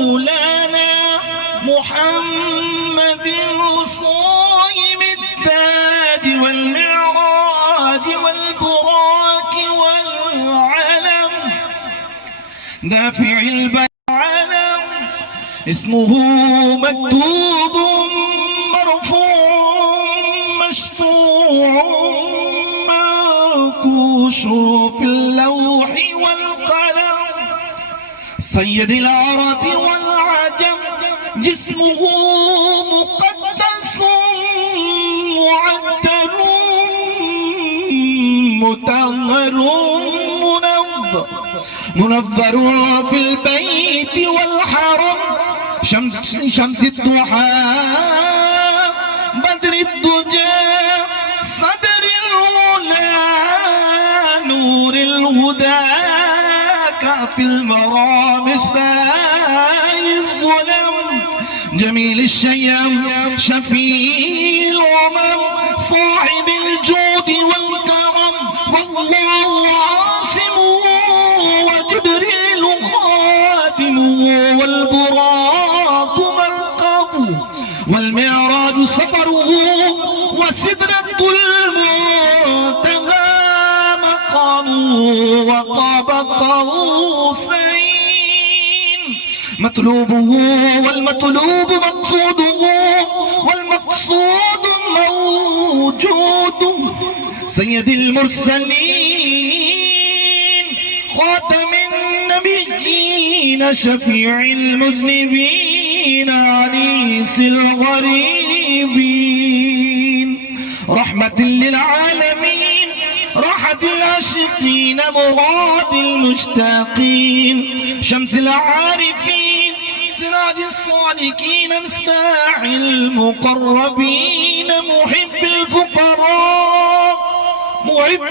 مولانا محمد صائم التاج والمعراج والبراك والعلم دافع العلم اسمه مكتوب مرفوع مشفوع منقوش في اللوح والقلم سيد العرب والعجم جسمه مقدس معدل مطهر منظر في البيت والحرم شمس الضحى بدر الدجى صدر العلا نور الهدى كافي المرام مصباح الظلم جميل الشيم شفيع الأمم صاحب الجود والكرم والله عاصمه وجبريل خادمه والبراق مركبه والمعراج سفره وسدرة المنتهى مقامه وقاب قوسين مطلوبه والمطلوب مقصوده والمقصود موجود سيد المرسلين خاتم النبيين شفيع المذنبين عنيس الغريبين رحمة للعالمين راحة العاشقين مراد المشتاقين شمس العارفين سراج الصالحين مصباح المقربين محب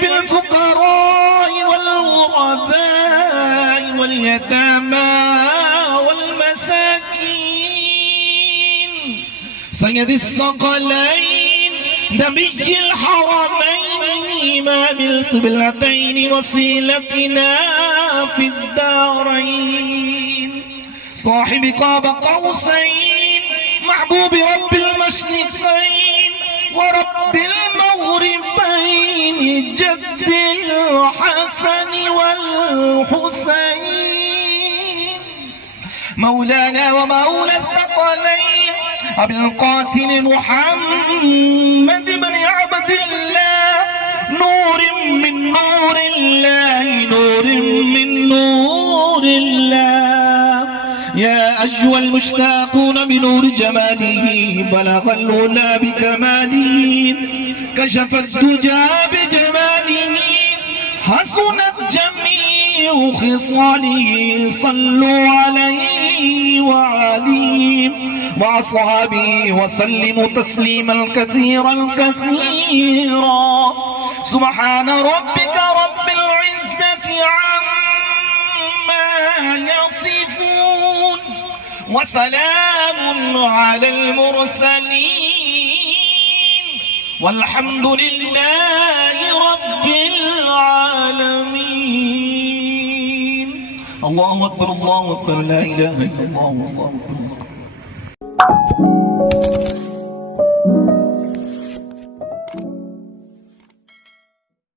الفقراء والغرباء واليتامى والمساكين سيد الثقلين نبي الحرمين إمام القبلتين وسيلتنا في الدارين صاحب قاب قوسين محبوب رب المشرقين ورب المغربين جد الحسن والحسين مولانا ومولى الثقلين أبي القاسم محمد بن عبد الله نور من نور الله نور من نور الله يا أجوى المشتاقون بنور جماله بلغ العلا بكماله كشف الدجى بجماله حسنت جميع خصاله صلوا عليه وعليه وأصحابه وسلموا تسليما كثيرا كثيرا سبحان ربك رب العزة عما يصفون وسلام على المرسلين والحمد لله رب العالمين الله أكبر الله أكبر لا إله إلا الله والله أكبر